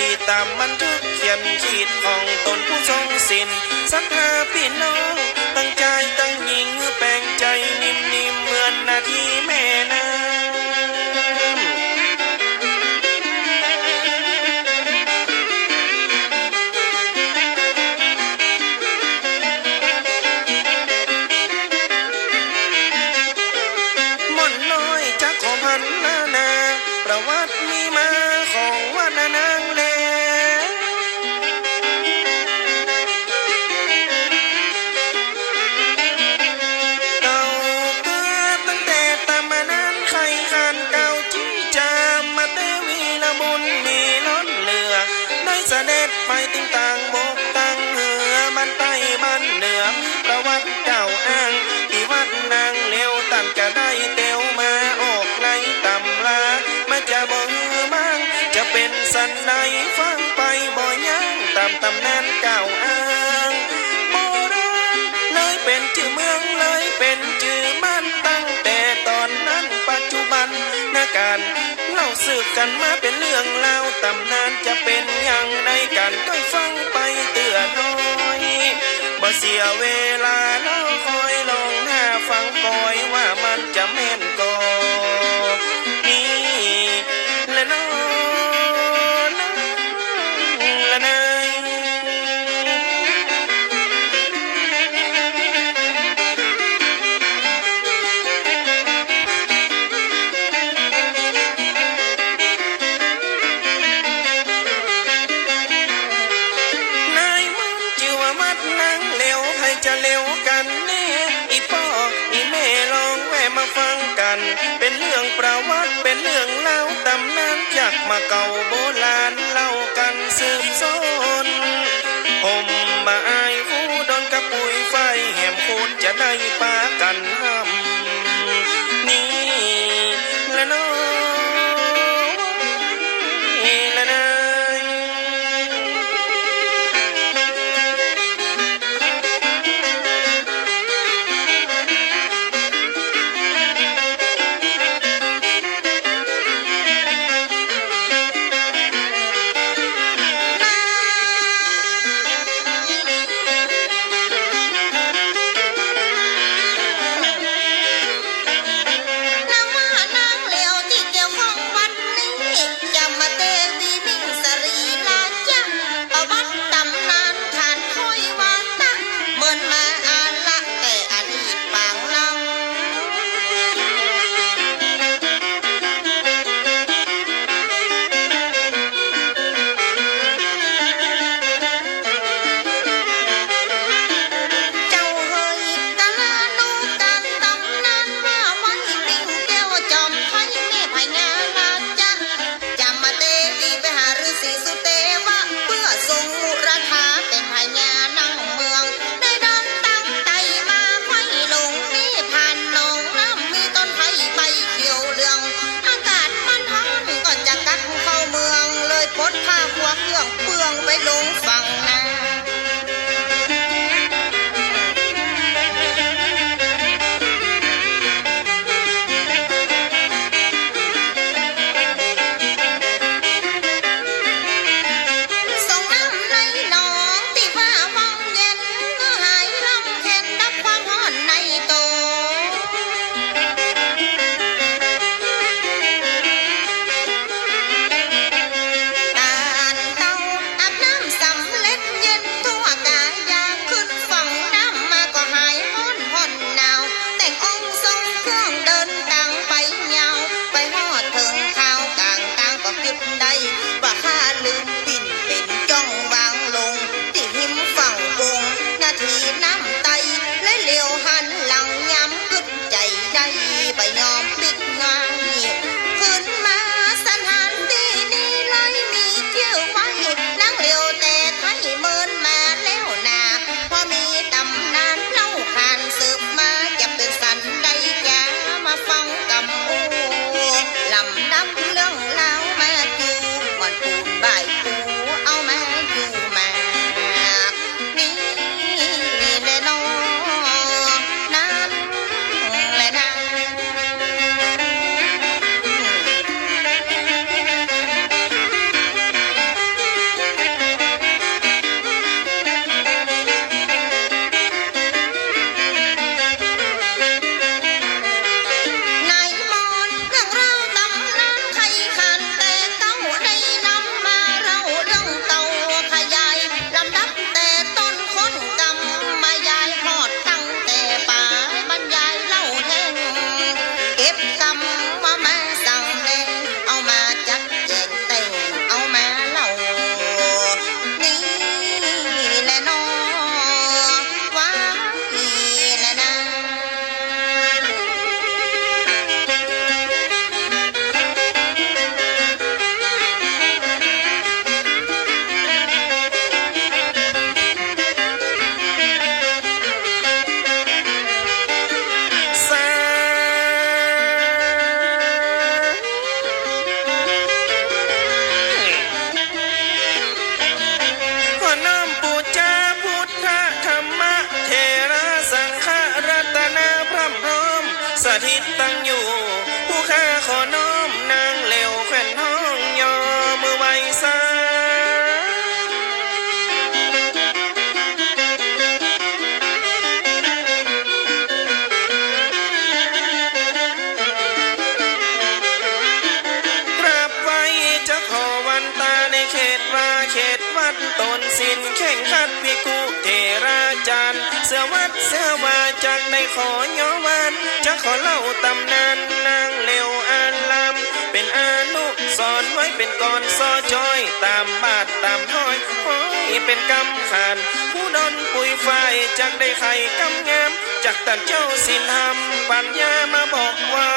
ดีตามมันทุกเขียนขีดของตนผู้ทรงศิลสันหาพี่น้องตั้ง เป็นชื่อเมืองเลยเป็นชื่อมันตั้งแต่ตอนนั้นปัจจุบันนาการเล่าสืบกันมาเป็นเรื่องเล่าตำนานจะเป็นอย่างไรกันก็ฟังไปเตือนน้อยบ่เสียเวลา วัดเป็นเรื่องเล่าตำนานจากมาเก่าโบราณเล่ากันสืบสนอมมาอายคู่ดอนกระปุยไฟแหมโคตรจะได้ไป ถิตตั้งอยู่ ผู้ข้าขอน้อมนางเลวแขวนห้องยอมือไว้ซากราบไว้จะขอวันตาในเขตว่าเขตวัดตนสินแข่งขัดพิกุเทราจารย์เสือวัดเสือวาจากได้ขอย อเล่าตำนานนางเลวอานลำเป็นอนุสอนไว้เป็นก่อนซอจอย ตามบาทตามถ้อยห้อยเป็นกำขาน ผู้ดอนปุยไฟจากได้ไข่กำงามจากตัดเจ้าสินธรรมปัญญามาบอกไว้